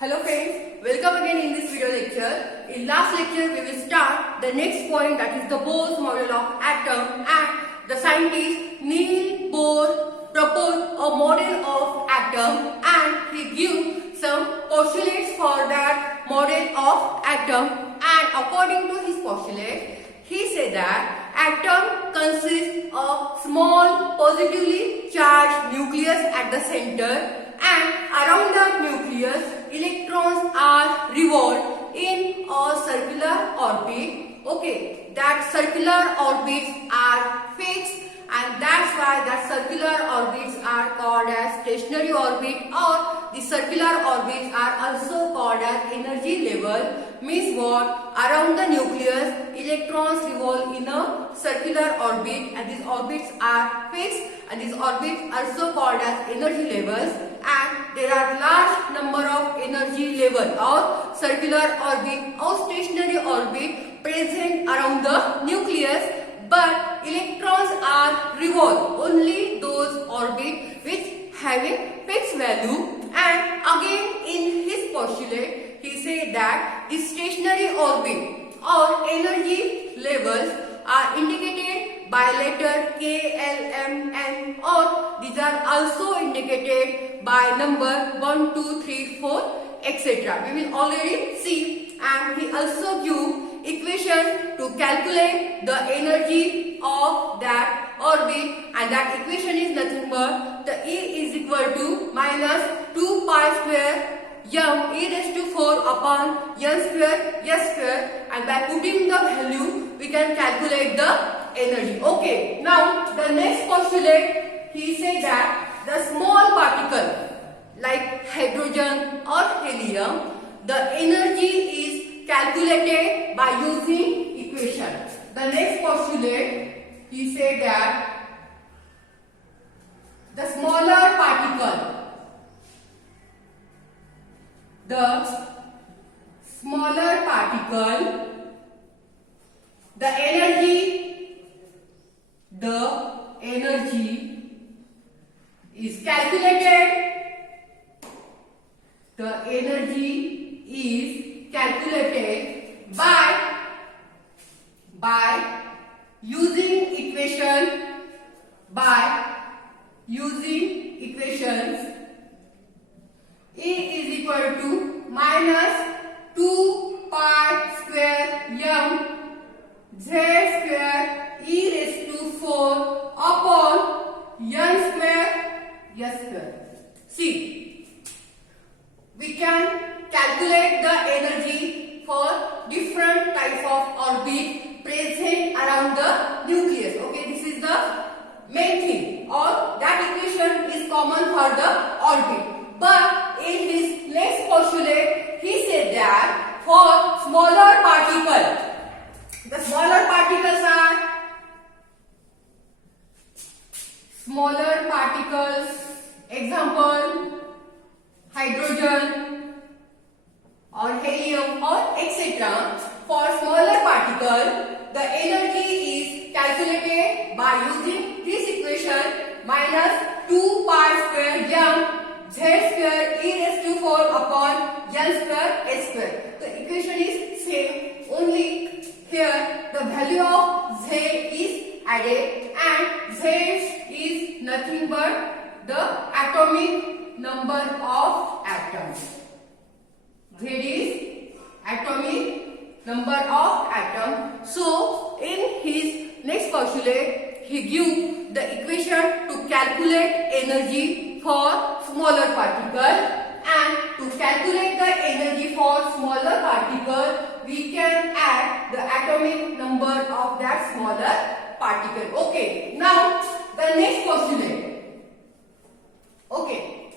Hello friends, welcome again in this video lecture. In last lecture we will start the next point, that is the Bohr's model of atom, and the scientist Niels Bohr proposed a model of atom and he gave some postulates for that model of atom, and according to his postulate he said that atom consists of small positively charged nucleus at the center, and around the nucleus electrons are revolved in a circular orbit. Okay, that circular orbits are fixed, and that's why that circular orbits are called as stationary orbit, or the circular orbits are also called as energy level. Means what? Around the nucleus electrons revolve in a circular orbit, and these orbits are fixed, and these orbits are also called as energy levels, and there are large number of energy level or circular orbit or stationary orbit present around the nucleus, but electrons are revolve only those orbits which having fixed value. And again in his postulate he said that the stationary orbit or energy levels are indicated by letter K, L, M, N, or these are also indicated by number 1, 2, 3, 4, etc. We will already see, and he also give equation to calculate the energy of that orbit, and that equation is nothing but the E is equal to minus 2 pi square m e raised to 4 upon n square s square, and by putting the value we can calculate the energy. Okay, now the next postulate he said that the small particle like hydrogen or helium, the energy is calculated by using equation. The next postulate he said that the smaller particle, the energy is calculated by using equations. E is equal to minus 2 pi square m z square e raised to 4 upon n square s square. See, we can calculate the energy for different types of orbit present around the nucleus. Okay, this is the main thing, or that equation is common for the orbit. But in his next postulate, he said that for smaller particles, the smaller particles are example hydrogen or helium or etc. For smaller particle, the energy is calculated by using this equation minus 2 pi square m z square e raised to 4 upon n square s square. The equation is same, only here the value of z is added, and z is nothing but the atomic number of atoms. Z is atomic number of atoms. So in his next postulate he give the equation to calculate energy for smaller particle, and to calculate the energy for smaller particle we can add the atomic number of that smaller particle. Okay, now the next postulate. Okay,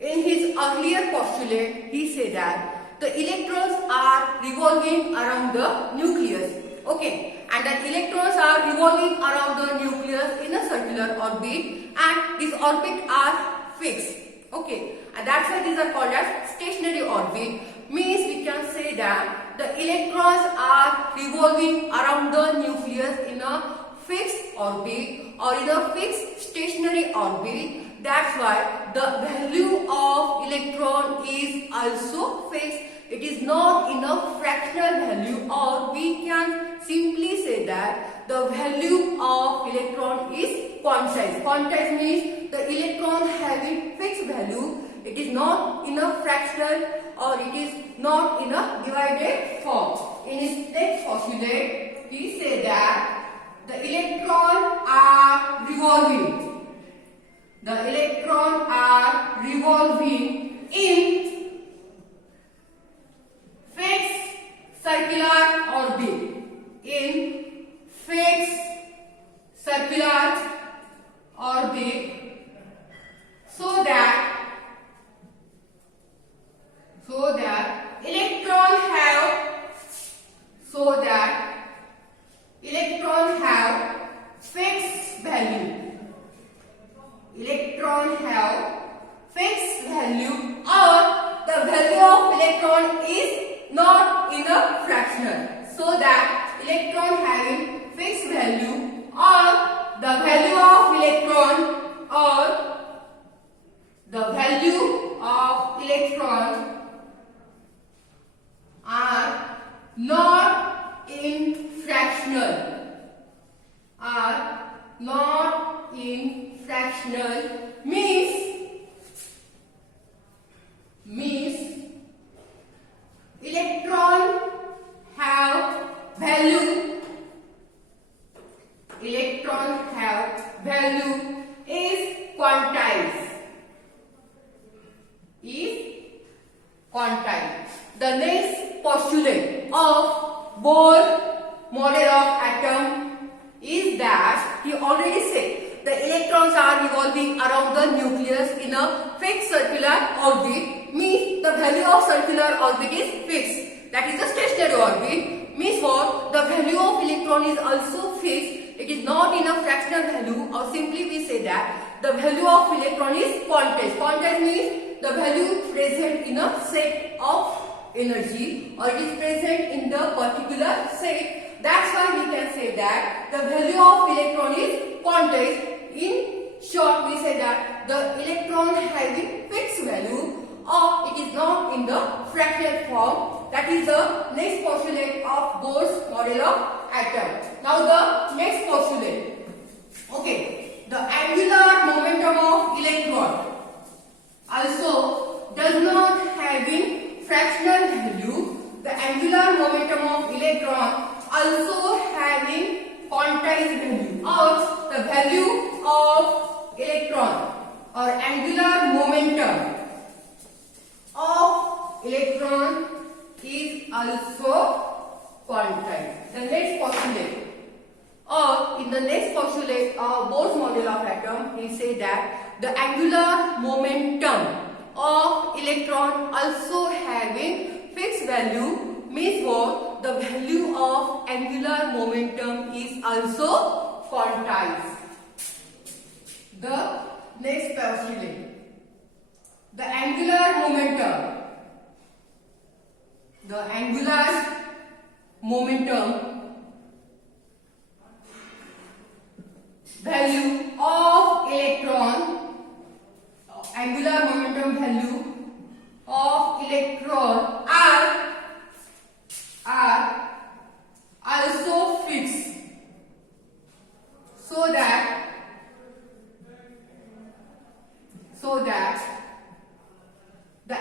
in his earlier postulate he said that the electrons are revolving around the nucleus. Okay, and the electrons are revolving around the nucleus in a circular orbit, and these orbits are fixed. Okay, and that's why these are called as stationary orbit. Means we can say that the electrons are revolving around the nucleus in a fixed orbit or in a fixed stationary orbit. That's why the value of electron is also fixed. It is not in a fractional value, or we can simply say that the value of electron is quantized. Quantized means the electron having fixed value. It is not in a fractional or it is not in a divided form. In its next postulate, we say that the electrons are revolving. The electrons are revolving in fixed circular orbit. In fixed circular orbit, so that electron have fixed value. Electron have fixed value, or the value of electron is not in a fractional. So that electron having fixed value, or the value of electron, are not in fractional. Means electron have value. Electron have value is quantized. The next postulate of Bohr model of atom is that he already said the electrons are revolving around the nucleus in a fixed circular orbit, means the value of circular orbit is fixed. That is the stationary orbit. Means what? The value of electron is also fixed. It is not in a fractional value, or simply we say that the value of electron is quantized. Quantized means the value present in a set of energy, or it is present in the particular set. That's why we can say that the value of electron is quantized. In short, we say that the electron having fixed value, or it is not in the fractional form. That is the next postulate of Bohr's model of atom. Now the next postulate. Okay, the angular momentum of electron also does not having fractional value. The angular momentum of electron also having quantized value, or the value of electron or angular momentum of electron is also quantized. The next postulate, or in the next postulate of Bohr's model of atom, we say that the angular momentum of electron also having fixed value, means what? The value of angular momentum is also quantized. The next postulate, the angular momentum value of electron, angular momentum value of electron are also fixed, so that the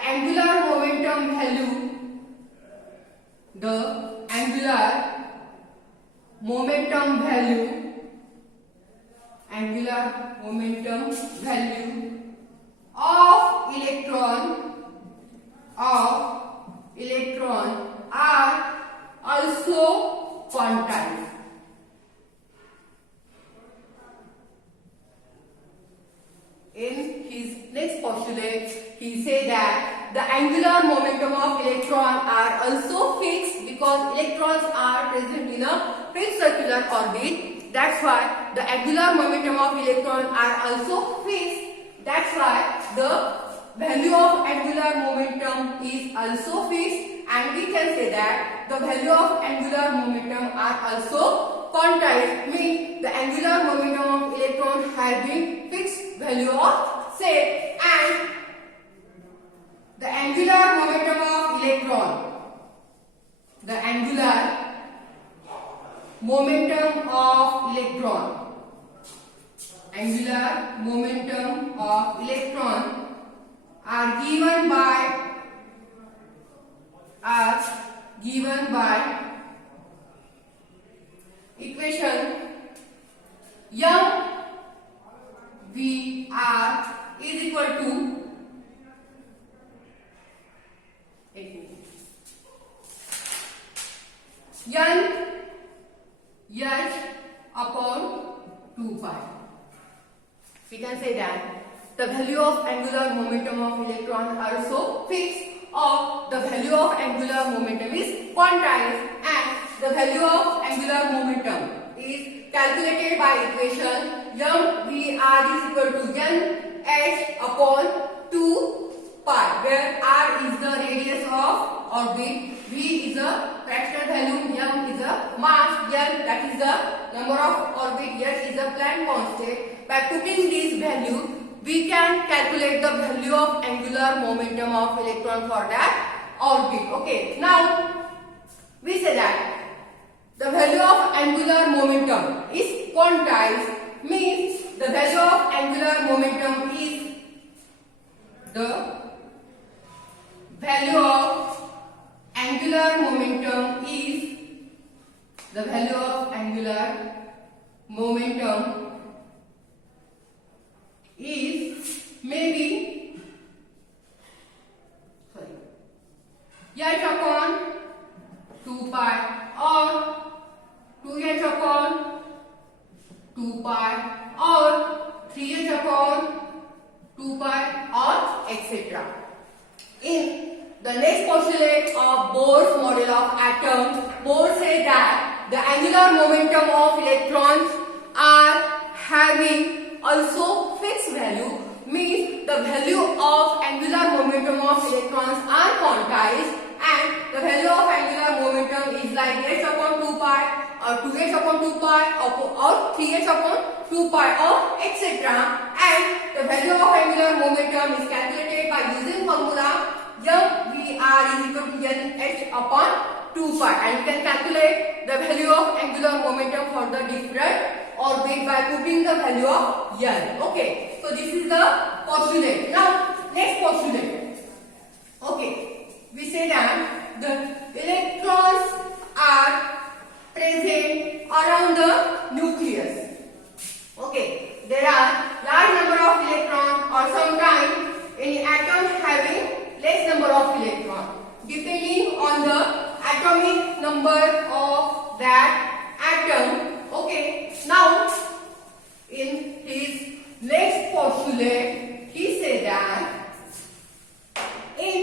angular momentum value of electron are also quantized. In his next postulate, he said that the angular momentum of electron are also fixed because electrons are present in a fixed circular orbit. That's why the angular momentum of electron are also fixed. That's why the value of angular momentum is also fixed, and we can say that the value of angular momentum are also quantized, means the angular momentum of electron having fixed value of say, and the angular momentum of electron, the angular momentum of electron, angular momentum of electron are given by equation m v r is equal to n h upon 2 pi. We can say that the value of angular momentum of electron are also fixed, or the value of angular momentum is quantized, and the value of angular momentum is calculated by equation mvr is equal to n h upon 2 pi, where r is the radius of orbit, v is a fractional value, m is a mass, n that is the number of orbit, h is a Planck constant. By putting these values, we can calculate the value of angular momentum of electron for that orbit. Okay, now we say that the value of angular momentum is quantized, means the value of angular momentum is the value of angular momentum is the value of angular momentum is maybe h upon 2 pi or 2h upon 2 pi or 3h upon 2 pi or etc. In the next postulate of Bohr's model of atoms, Bohr said that the angular momentum of electrons are having also fixed value, means the value of angular momentum of electrons are quantized, and the value of angular momentum is like h upon 2 pi or 2h upon 2 pi or 3h upon 2 pi or etc. And the value of angular momentum is calculated by using formula mvr is equal to nh upon 2 pi, and you can calculate the value of angular momentum for the different orbit by putting the value of n. Okay, so this is the postulate. Now next postulate. Okay, we say that the electrons are present around the nucleus. Okay, there are large number of electrons, or sometimes any atom having less number of electrons, depending on the atomic number of that atom. Okay, now in his next postulate, he said that in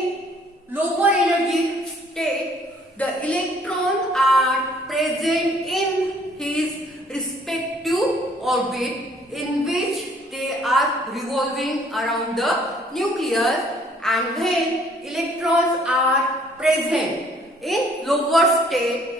lower energy state, the electrons are present in his respective orbit, in which they are revolving around the nucleus, and when electrons are present in lower state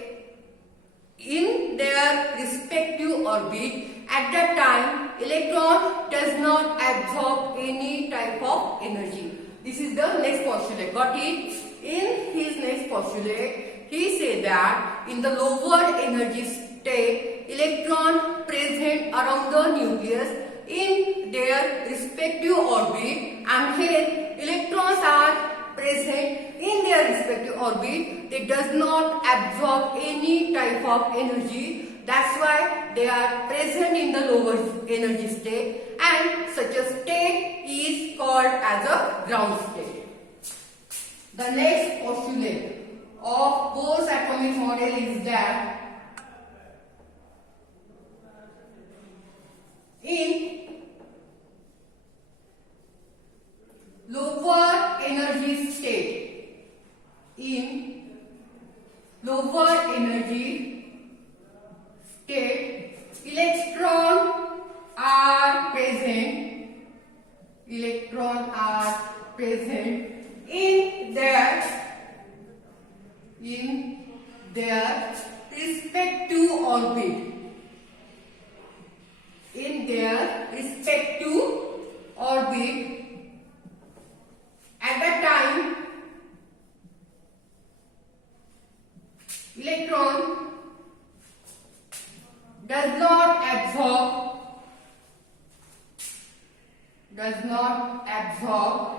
in their respective orbit, at that time electron does not absorb any type of energy. This is the next postulate. Got it? In his next postulate, he said that in the lower energy state, electron present around the nucleus in their respective orbit, and when electrons are present in their respective orbit, they does not absorb any type of energy. That's why they are present in the lower energy state, and such a state is called as a ground state. The next postulate of Bohr's atomic model is that in lower energy state, electrons are present in their respective orbit. In their respective orbit, does not absorb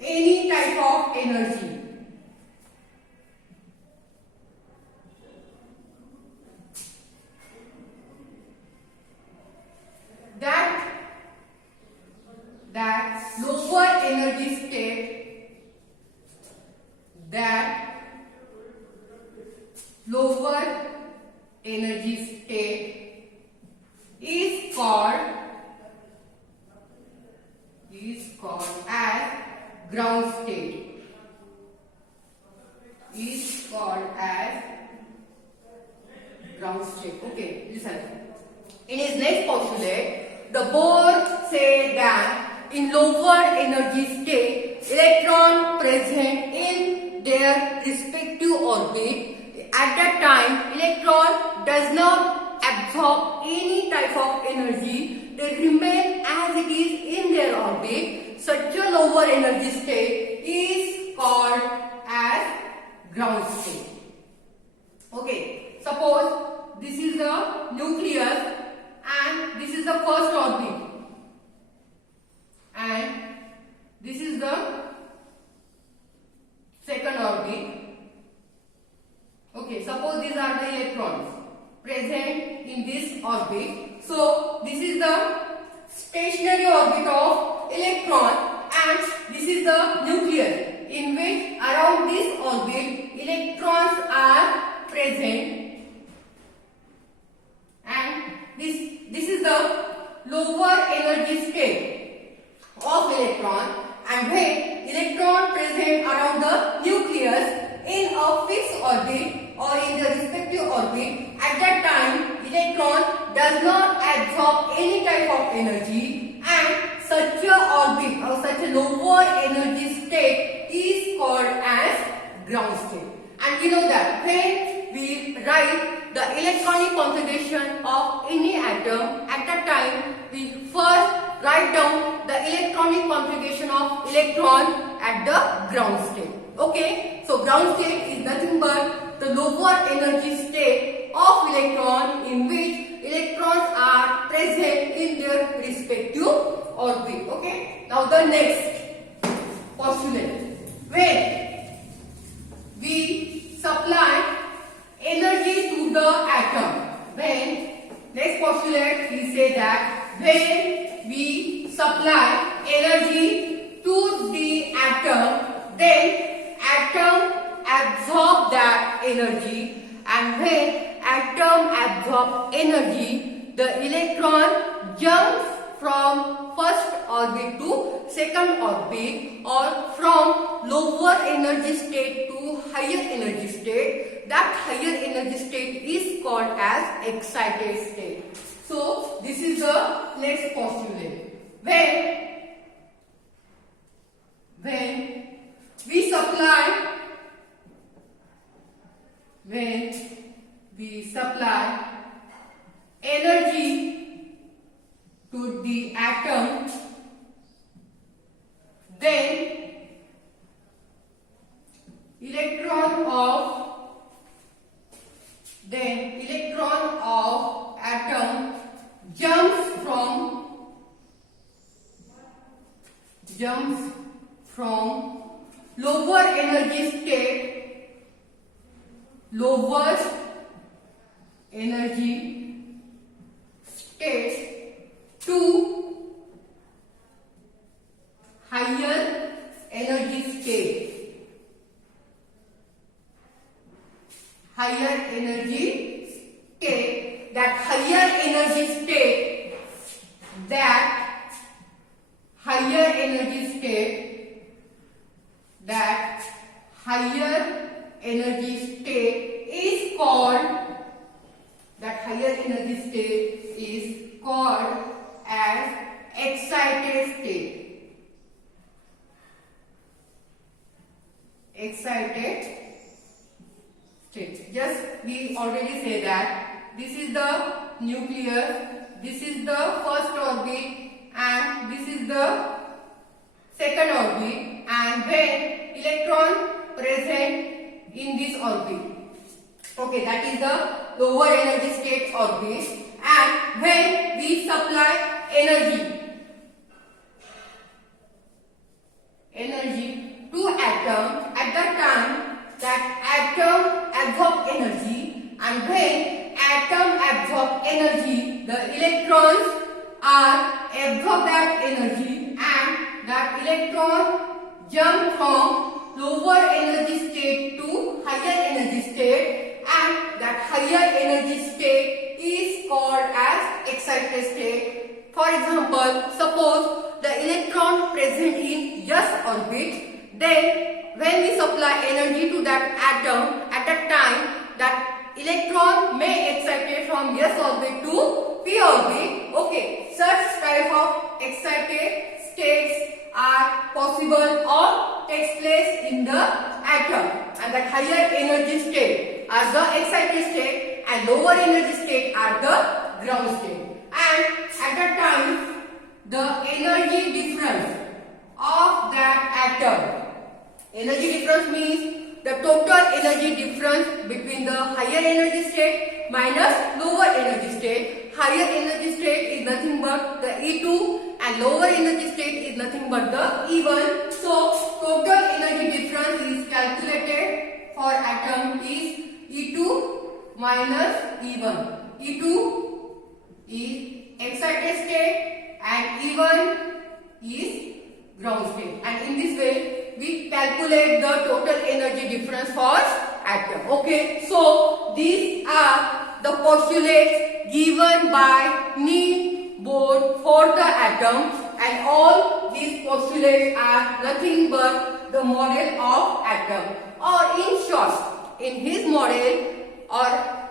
any type of energy. That lower energy state, is called as ground state. Okay, listen. In his next postulate, the Bohr said that in lower energy state, electron present in their respective orbit, at that time electron does not absorb any type of energy. They remain as it is in their orbit. Such a lower energy state is called as ground state. Okay, suppose this is the nucleus and this is the first orbit, and this is the second orbit. Okay, suppose these are the electrons present in this orbit. So this is the stationary orbit of electron and this is the nucleus, in which around this orbit electrons are present, and this is the lower energy state of electron, and when electron present around the nucleus in a fixed orbit or in the respective orbit, at that time electron does not absorb any type of energy, and such a orbit or such a lower energy state is called as ground state. And we know that when we write the electronic configuration of any atom, at that time we first write down the electronic configuration of electron at the ground state. Okay, so ground state is nothing but the lower energy state of electron, in which electrons are present in their respective orbit. Okay, now the next postulate: when we supply energy to the atom, next postulate we say that when we supply energy to the atom, then atom absorb that energy, and when atom absorb energy, the electron jumps from first orbit to second orbit, or from lower energy state to higher energy state. That higher energy state is called as excited state. So this is the next postulate: when we supply energy to the atom, then electron of atom jumps from lower energy state to higher energy state. That higher energy state is called as excited state. Just we already say that this is the nucleus, this is the first orbit, and this is the second orbit, and when electron present in this orbit. Okay, that is the lower energy state orbit. And when we supply energy to atom, at the time that atom absorb energy, and when atom absorb energy, the electrons are absorb that energy, and that electron jump from lower energy state to higher energy state, and that higher energy state is called as excited state. For example, suppose the electron present in S orbit, then when we supply energy to that atom, at that time that electron may excited from S orbit to P orbit. Okay, such type of excited states are possible or takes place in the atom, and that higher energy state are the excited state and lower energy state are the ground state. And at that time the energy difference of that atom, energy difference means the total energy difference between the higher energy state minus lower energy state. Higher energy state is nothing but the E2 and lower energy state is nothing but the E1. So total energy difference is calculated for atom is E2 minus E1. E2 is excited state and E1 is ground state, and in this way we calculate the total energy difference for atom. Okay, so these are the postulates given by Niels Bohr for the atom, and all these postulates are nothing but the model of atom, or in short, in his model or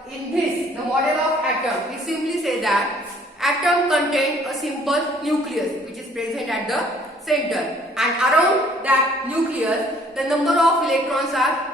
in this the model of atom, we simply say that atom contains a simple nucleus which is present at the center, and around that nucleus the number of electrons are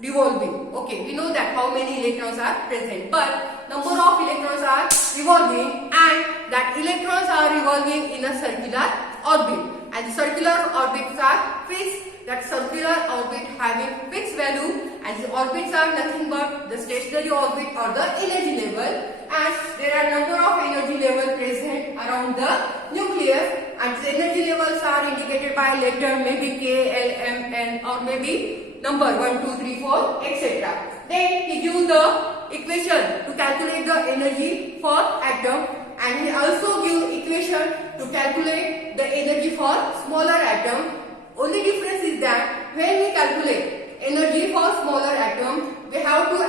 revolving. Okay, we know that how many electrons are present, but number of electrons are revolving, and that electrons are revolving in a circular orbit, and the circular orbits are fixed. That circular orbit having fixed value, and the orbits are nothing but the stationary orbit or the energy level, and there are number of energy level present around the nucleus, and the energy levels are indicated by letter maybe K, L, M, N, or maybe number 1, 2, 3, 4, etc. Then he gives the equation to calculate the energy for atom, and he also gives equation to calculate the energy for smaller atom. Only difference is that when we calculate energy for smaller atom, we have to